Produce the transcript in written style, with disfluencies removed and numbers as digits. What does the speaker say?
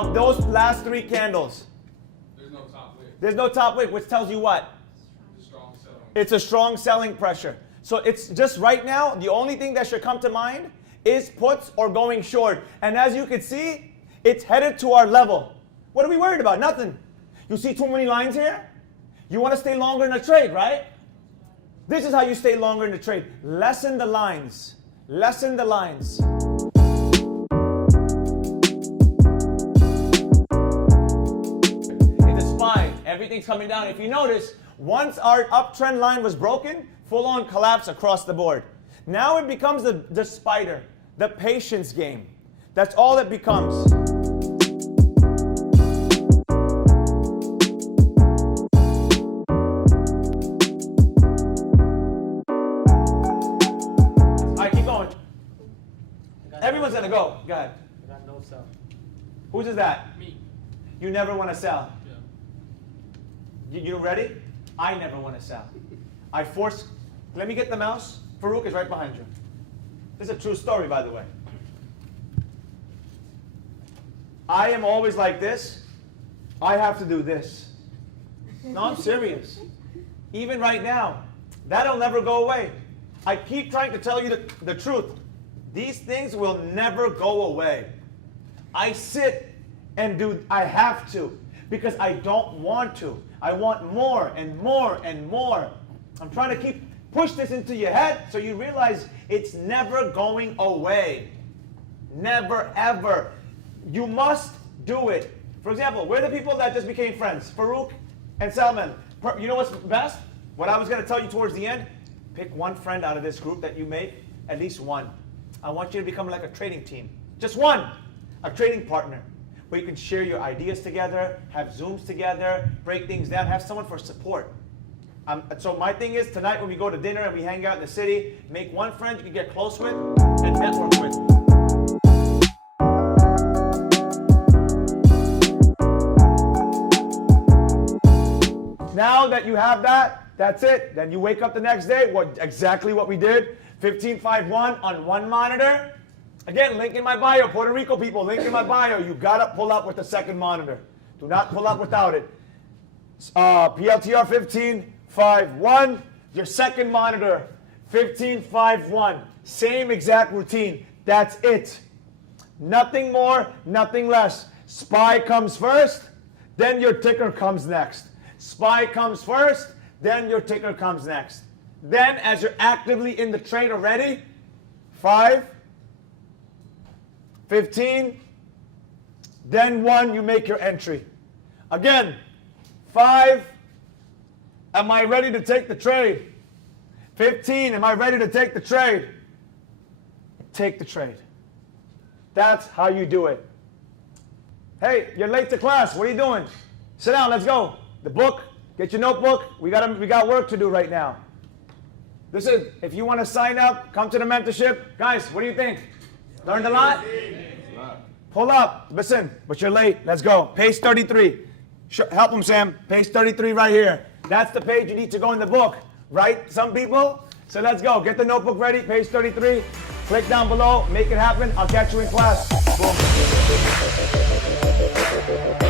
of those last 3 candles? There's no top wick. There's no top wick, which tells you what? Strong selling. It's a strong selling pressure. So it's just right now, the only thing that should come to mind is puts or going short. And as you can see, it's headed to our level. What are we worried about? Nothing. You see too many lines here? You want to stay longer in the trade, right? This is how you stay longer in the trade. Lessen the lines. Lessen the lines. In the spine, everything's coming down. If you notice, once our uptrend line was broken, full-on collapse across the board. Now it becomes the spider, the patience game. That's all it becomes. Everyone's gonna go. Go ahead. I got no sell. Whose is that? Me. You never want to sell. Yeah. You ready? I never want to sell. I force. Let me get the mouse. Farouk is right behind you. This is a true story, by the way. I am always like this. I have to do this. No, I'm serious. Even right now, that'll never go away. I keep trying to tell you the truth. These things will never go away. I sit and do, I have to, because I don't want to. I want more and more and more. I'm trying to push this into your head so you realize it's never going away. Never, ever. You must do it. For example, we're the people that just became friends. Farouk and Salman. You know what's best? What I was going to tell you towards the end, pick one friend out of this group that you make, at least one. I want you to become like a trading team. Just one. A trading partner. Where you can share your ideas together, have Zooms together, break things down, have someone for support. So my thing is, tonight when we go to dinner and we hang out in the city, make one friend you can get close with and network with. Now that you have that, that's it. Then you wake up the next day, exactly what we did. 1551 on one monitor. Again, link in my bio. Puerto Rico people, link in my bio. You gotta pull up with the second monitor. Do not pull up without it. PLTR 1551, your second monitor, 1551. Same exact routine. That's it. Nothing more, nothing less. SPY comes first, then your ticker comes next. SPY comes first, then your ticker comes next. Then, as you're actively in the trade already, 5, 15, then 1, you make your entry. Again, 5, am I ready to take the trade? 15, am I ready to take the trade? Take the trade. That's how you do it. Hey, you're late to class. What are you doing? Sit down, let's go. The book, get your notebook. We got work to do right now. Listen, if you want to sign up, come to the mentorship. Guys, what do you think? Learned a lot? Pull up. Listen, but you're late. Let's go. Page 33. Help them, Sam. Page 33 right here. That's the page you need to go in the book, right? Some people? So let's go. Get the notebook ready. Page 33. Click down below. Make it happen. I'll catch you in class. Boom.